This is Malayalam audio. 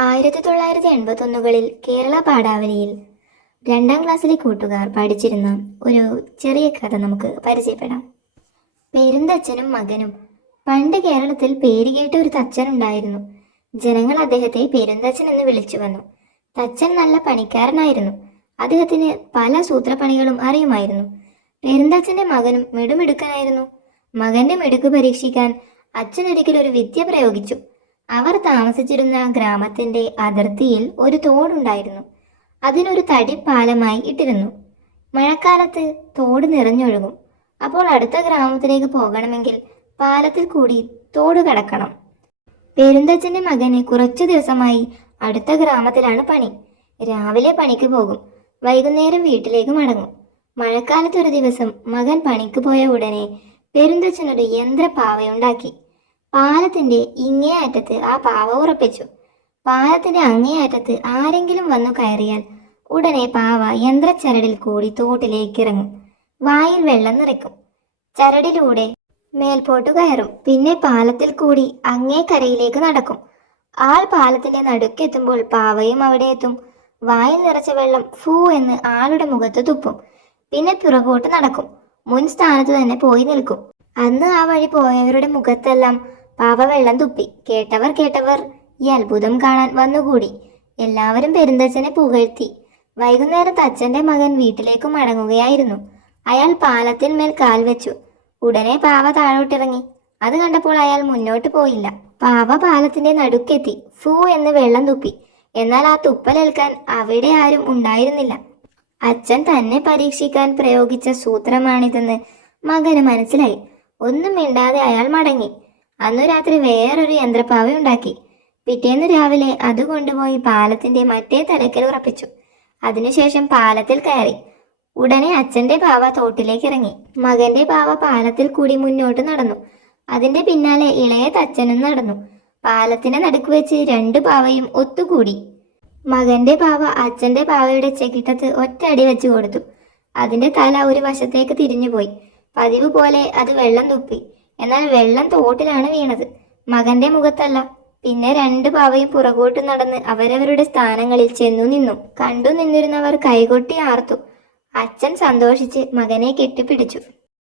ആയിരത്തി തൊള്ളായിരത്തി എൺപത്തൊന്നുകളിൽ കേരള പാഠാവലിയിൽ രണ്ടാം ക്ലാസ്സിലെ കൂട്ടുകാർ പഠിച്ചിരുന്ന ഒരു ചെറിയ കഥ നമുക്ക് പരിചയപ്പെടാം. പെരുന്തച്ഛനും മകനും പണ്ട് കേരളത്തിൽ പേരുകേട്ട ഒരു തച്ചൻ ഉണ്ടായിരുന്നു. ജനങ്ങൾ അദ്ദേഹത്തെ പെരുന്തച്ഛൻ എന്ന് വിളിച്ചു വന്നു. തച്ചൻ നല്ല പണിക്കാരനായിരുന്നു. അദ്ദേഹത്തിന് പല സൂത്രപ്പണികളും അറിയുമായിരുന്നു. പെരുന്തച്ഛന്റെ മകനും മിടുമിടുക്കനായിരുന്നു. മകന്റെ മിടുക്ക് പരീക്ഷിക്കാൻ അച്ഛൻ ഒരിക്കൽ ഒരു വിദ്യ പ്രയോഗിച്ചു. അവർ താമസിച്ചിരുന്ന ഗ്രാമത്തിന്റെ അതിർത്തിയിൽ ഒരു തോടുണ്ടായിരുന്നു. അതിനൊരു തടി പാലമായി ഇട്ടിരുന്നു. മഴക്കാലത്ത് തോട് നിറഞ്ഞൊഴുകും. അപ്പോൾ അടുത്ത ഗ്രാമത്തിലേക്ക് പോകണമെങ്കിൽ പാലത്തിൽ കൂടി തോട് കടക്കണം. പെരുന്തച്ഛന്റെ മകന് കുറച്ചു ദിവസമായി അടുത്ത ഗ്രാമത്തിലാണ് പണി. രാവിലെ പണിക്ക് പോകും. വൈകുന്നേരം വീട്ടിലേക്ക് മടങ്ങും. മഴക്കാലത്തൊരു ദിവസം മകൻ പണിക്ക് പോയ ഉടനെ പെരുന്തച്ഛനൊരു യന്ത്രപ്പാവയുണ്ടാക്കി. പാലത്തിന്റെ ഇങ്ങേ അറ്റത്ത് ആ പാവ ഉറപ്പിച്ചു. പാലത്തിന്റെ അങ്ങേ അറ്റത്ത് ആരെങ്കിലും വന്നു കയറിയാൽ ഉടനെ പാവ യന്ത്രച്ചരടിൽ കൂടി തോട്ടിലേക്ക് ഇറങ്ങും. വായിൽ വെള്ളം നിറയ്ക്കും. ചരടിലൂടെ മേൽപോട്ട് കയറും. പിന്നെ പാലത്തിൽ കൂടി അങ്ങേ കരയിലേക്ക് നടക്കും. ആൾ പാലത്തിന്റെ നടുക്കെത്തുമ്പോൾ പാവയും അവിടെ എത്തും. വായിൽ നിറച്ച വെള്ളം ഫൂ എന്ന് ആളുടെ മുഖത്ത് തുപ്പും. പിന്നെ പിറകോട്ട് നടക്കും. മുൻ സ്ഥാനത്ത് തന്നെ പോയി നിൽക്കും. അന്ന് ആ വഴി പോയവരുടെ മുഖത്തെല്ലാം പാവ വെള്ളം തുപ്പി. കേട്ടവർ കേട്ടവർ ഈ അത്ഭുതം കാണാൻ വന്നുകൂടി. എല്ലാവരും പെരുന്തച്ഛനെ പുകഴ്ത്തി. വൈകുന്നേരത്ത് അച്ഛന്റെ മകൻ വീട്ടിലേക്ക് മടങ്ങുകയായിരുന്നു. അയാൾ പാലത്തിന്മേൽ കാൽ വെച്ചു. ഉടനെ പാവ താഴോട്ടിറങ്ങി. അത് കണ്ടപ്പോൾ അയാൾ മുന്നോട്ട് പോയില്ല. പാവ പാലത്തിന്റെ നടുക്കെത്തി. ഫൂ എന്ന് വെള്ളം തുപ്പി. എന്നാൽ ആ തുപ്പലേൽക്കാൻ അവിടെ ആരും ഉണ്ടായിരുന്നില്ല. അച്ഛൻ തന്നെ പരീക്ഷിക്കാൻ പ്രയോഗിച്ച സൂത്രമാണിതെന്ന് മകന് മനസ്സിലായി. ഒന്നും മിണ്ടാതെ അയാൾ മടങ്ങി. അന്നു രാത്രി വേറൊരു യന്ത്രപ്പാവ ഉണ്ടാക്കി. പിറ്റേന്ന് രാവിലെ അത് കൊണ്ടുപോയി പാലത്തിന്റെ മറ്റേ തലക്കൽ ഉറപ്പിച്ചു. അതിനുശേഷം പാലത്തിൽ കയറി. ഉടനെ അച്ഛന്റെ പാവ തോട്ടിലേക്ക് ഇറങ്ങി. മകന്റെ പാവ പാലത്തിൽ കൂടി മുന്നോട്ട് നടന്നു. അതിന്റെ പിന്നാലെ ഇളയ തച്ചനും നടന്നു. പാലത്തിന്റെ നടുക്ക് വെച്ച് രണ്ട് പാവയും ഒത്തുകൂടി. മകന്റെ പാവ അച്ഛന്റെ പാവയുടെ ചെകിട്ടത്ത് ഒറ്റയടി വെച്ച് കൊടുത്തു. അതിന്റെ തല ഒരു വശത്തേക്ക് തിരിഞ്ഞുപോയി. പതിവ് പോലെ അത് വെള്ളം തുപ്പി. എന്നാൽ വെള്ളം തോട്ടിലാണ് വീണത്. മകന്റെ മുഖത്തല്ല. പിന്നെ രണ്ട് പാവയും പുറകോട്ട് നടന്ന് അവരവരുടെ സ്ഥാനങ്ങളിൽ ചെന്നു നിന്നു. കണ്ടു നിന്നിരുന്നവർ കൈകൊട്ടി ആർത്തു. അച്ഛൻ സന്തോഷിച്ച് മകനെ കെട്ടിപ്പിടിച്ചു.